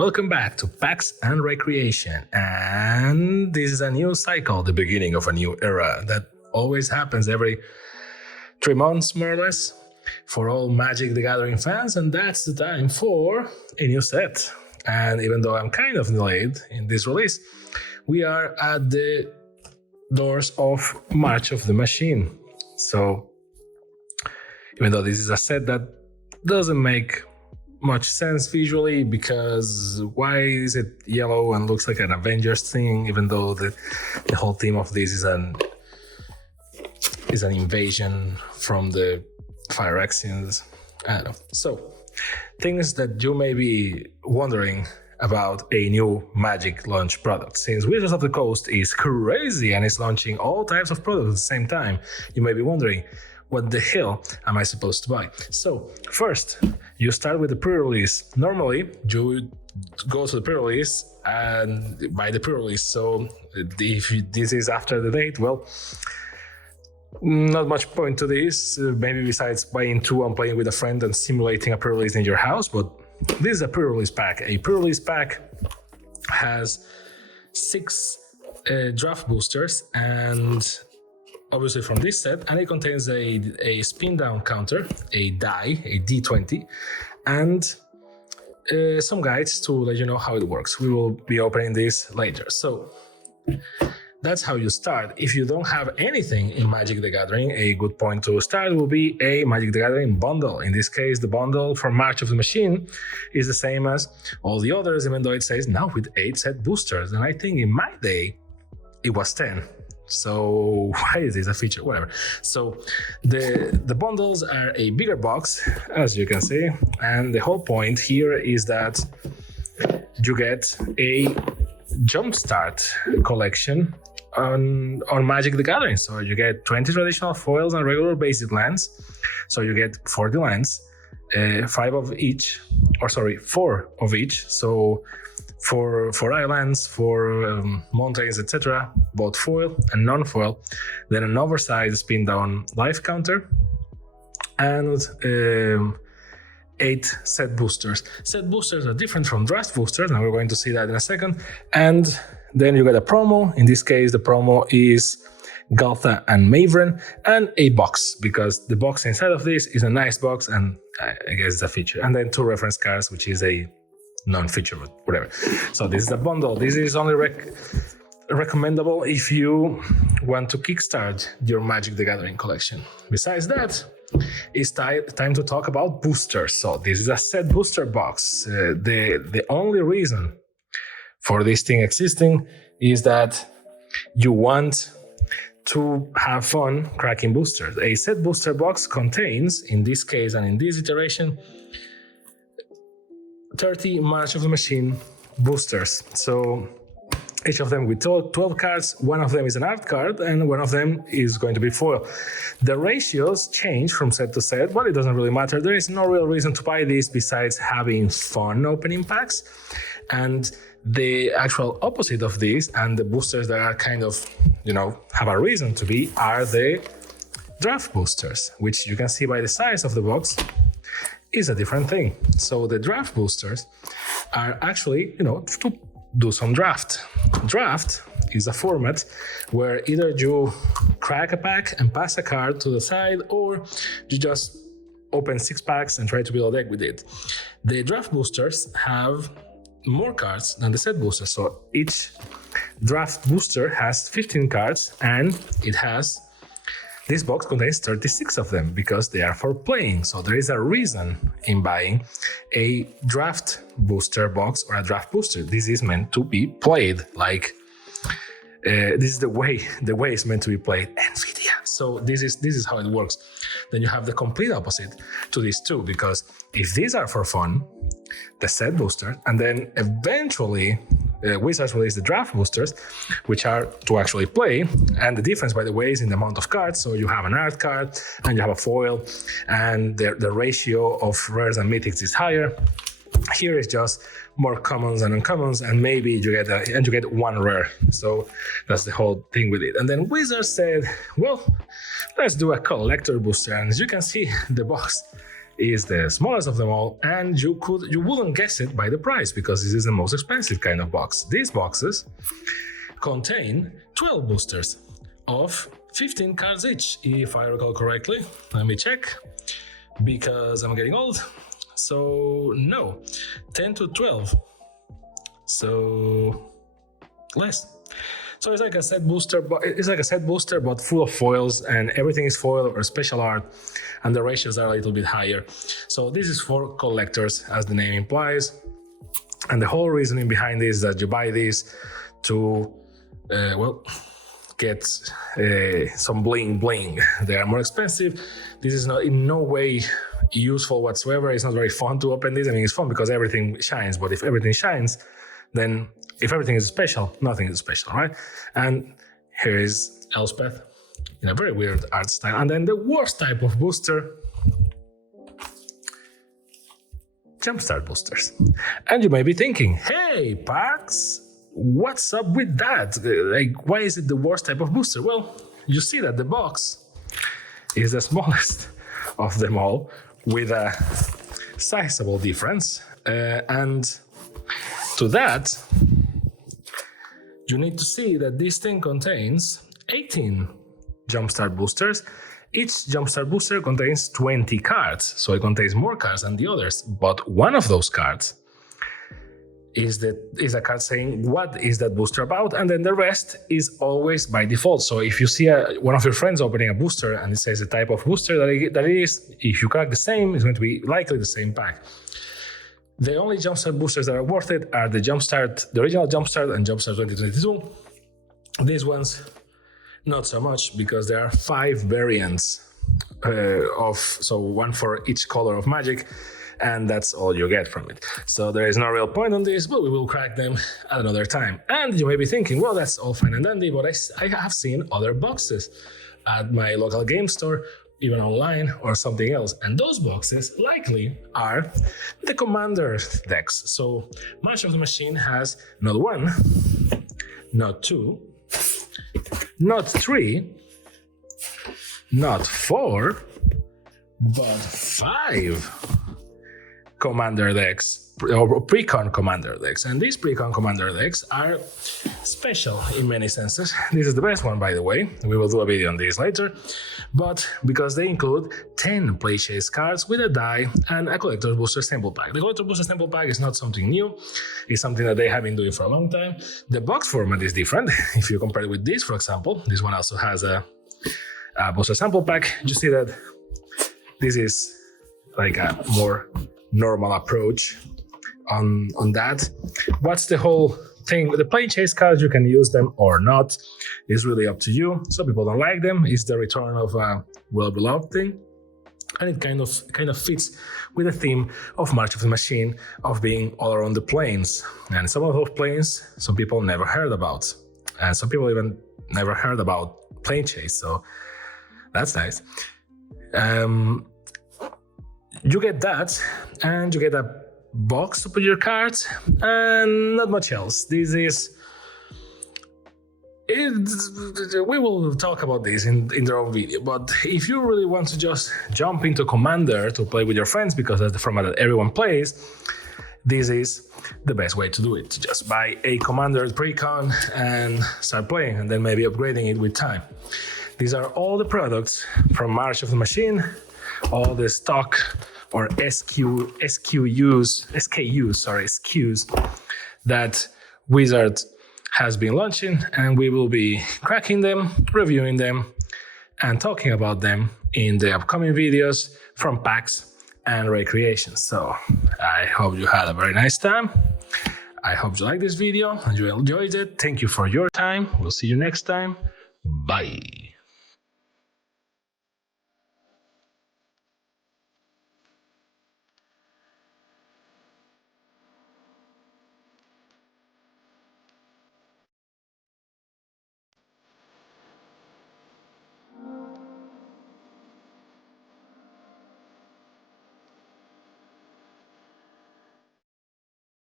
welcome back to Packs and Recreation. And this is a new cycle, the beginning of a new era that always happens every 3 months, more or less, for all Magic the Gathering fans. And that's the time for a new set. And even though I'm kind of delayed in this release, we are at the doors of March of the Machine. So even though this is a set that doesn't make much sense visually, because why is it yellow and looks like an Avengers thing, even though the whole theme of this is an invasion from the Phyrexians? I don't know. So things that you may be wondering about a new Magic launch product. Since Wizards of the Coast is crazy and is launching all types of products at the same time, you may be wondering, what the hell am I supposed to buy? So first, you start with the pre-release. Normally, you go to the pre-release and buy the pre-release. So if this is after the date, well, not much point to this. Maybe besides buying two and playing with a friend and simulating a pre-release in your house. But this is a pre-release pack. A pre-release pack has 6 draft boosters, and obviously from this set, and it contains a spin down counter, a die, a D20, and some guides to let you know how it works. We will be opening this later. So that's how you start. If you don't have anything in Magic the Gathering, a good point to start will be a Magic the Gathering bundle. In this case, the bundle for March of the Machine is the same as all the others, even though it says now with 8 set boosters. And I think in my day, it was 10. So why is this a feature? Whatever. So the bundles are a bigger box, as you can see, and the whole point here is that you get a jumpstart collection on Magic the Gathering. So you get 20 traditional foils and regular basic lands. So you get 40 lands, 4 of each. So for islands, for mountains, etc., both foil and non-foil, then an oversized spin down life counter, and 8 set boosters. Set boosters are different from draft boosters, and we're going to see that in a second. And then you get a promo. In this case, the promo is Galtha and Mavren, and a box, because the box inside of this is a nice box, and I guess it's a feature. And then 2 reference cards, which is a non-feature, but whatever. So this is a bundle. This is only recommendable if you want to kickstart your Magic the Gathering collection. Besides that, it's time to talk about boosters. So this is a set booster box. The only reason for this thing existing is that you want to have fun cracking boosters. A set booster box contains, in this case and in this iteration, 30 March of the Machine boosters. So each of them with 12 cards, one of them is an art card, and one of them is going to be foil. The ratios change from set to set, but it doesn't really matter. There is no real reason to buy this besides having fun opening packs. And the actual opposite of this, and the boosters that are kind of, have a reason to be, are the draft boosters, which you can see by the size of the box is a different thing. So the draft boosters are actually, to do some draft. Draft is a format where either you crack a pack and pass a card to the side, or you just open 6 packs and try to build a deck with it. The draft boosters have more cards than the set boosters. So each draft booster has 15 cards, and this box contains 36 of them because they are for playing. So there is a reason in buying a draft booster box or a draft booster. This is meant to be played. This is the way it's meant to be played. NVIDIA. So this is how it works. Then you have the complete opposite to these two, because if these are for fun, the set booster, and then eventually Wizards release the draft boosters, which are to actually play, and the difference, by the way, is in the amount of cards. So you have an art card and you have a foil, and the ratio of rares and mythics is higher. Here is just more commons and uncommons, and maybe you get one rare. So that's the whole thing with it. And then Wizards said, well, let's do a collector booster, and as you can see, the box is the smallest of them all, and you wouldn't guess it by the price because this is the most expensive kind of box. These boxes contain 12 boosters of 15 cards each, if I recall correctly. Let me check, because I'm getting old. So no, 10 to 12. So less. So it's like a set booster, but full of foils, and everything is foil or special art, and the ratios are a little bit higher. So this is for collectors, as the name implies. And the whole reasoning behind this is that you buy these to, get some bling bling. They are more expensive. This is not in no way useful whatsoever. It's not very fun to open this. I mean, it's fun because everything shines, but if everything shines, then if everything is special, nothing is special, right? And here is Elspeth in a very weird art style. And then the worst type of booster, Jumpstart boosters. And you may be thinking, hey, Pax, what's up with that? Like, why is it the worst type of booster? Well, you see that the box is the smallest of them all, with a sizable difference. And to that, you need to see that this thing contains 18 Jumpstart boosters. Each Jumpstart booster contains 20 cards, so it contains more cards than the others. But one of those cards is a card saying what is that booster about, and then the rest is always by default. So if you see one of your friends opening a booster and it says the type of booster that it is, if you crack the same, it's going to be likely the same pack. The only Jumpstart boosters that are worth it are the original Jumpstart and Jumpstart 2022. These ones, not so much, because there are 5 variants so one for each color of Magic, and that's all you get from it. So there is no real point on this, but we will crack them at another time. And you may be thinking, well, that's all fine and dandy, but I have seen other boxes at my local game store, even online or something else. And those boxes likely are the Commander decks. So March of the Machine has not 1, not 2, not 3, not 4, but 5 Commander decks, or Precon Commander decks. And these Precon Commander decks are special in many senses. This is the best one, by the way. We will do a video on this later. But because they include 10 play chase cards with a die and a Collector's Booster Sample Pack. The Collector's Booster Sample Pack is not something new. It's something that they have been doing for a long time. The box format is different. If you compare it with this, for example, this one also has a Booster Sample Pack. You see that this is like a more normal approach on that. What's the whole thing with the play chase cards? You can use them or not. It's really up to you. Some people don't like them. It's the return of a well-beloved thing, and it kind of fits with the theme of March of the Machine, of being all around the planes. And some of those planes, some people never heard about, and some people even never heard about plane chase. So that's nice. You get that, and you get a box to put your cards, and not much else. This is... we will talk about this in their own video, but if you really want to just jump into Commander to play with your friends, because that's the format that everyone plays, this is the best way to do it. Just buy a Commander Precon and start playing, and then maybe upgrading it with time. These are all the products from March of the Machine, all the stock or SKUs that Wizard has been launching, and we will be cracking them, reviewing them, and talking about them in the upcoming videos from Packs and Recreation. So I hope you had a very nice time. I hope you liked this video and you enjoyed it. Thank you for your time. We'll see you next time. Bye.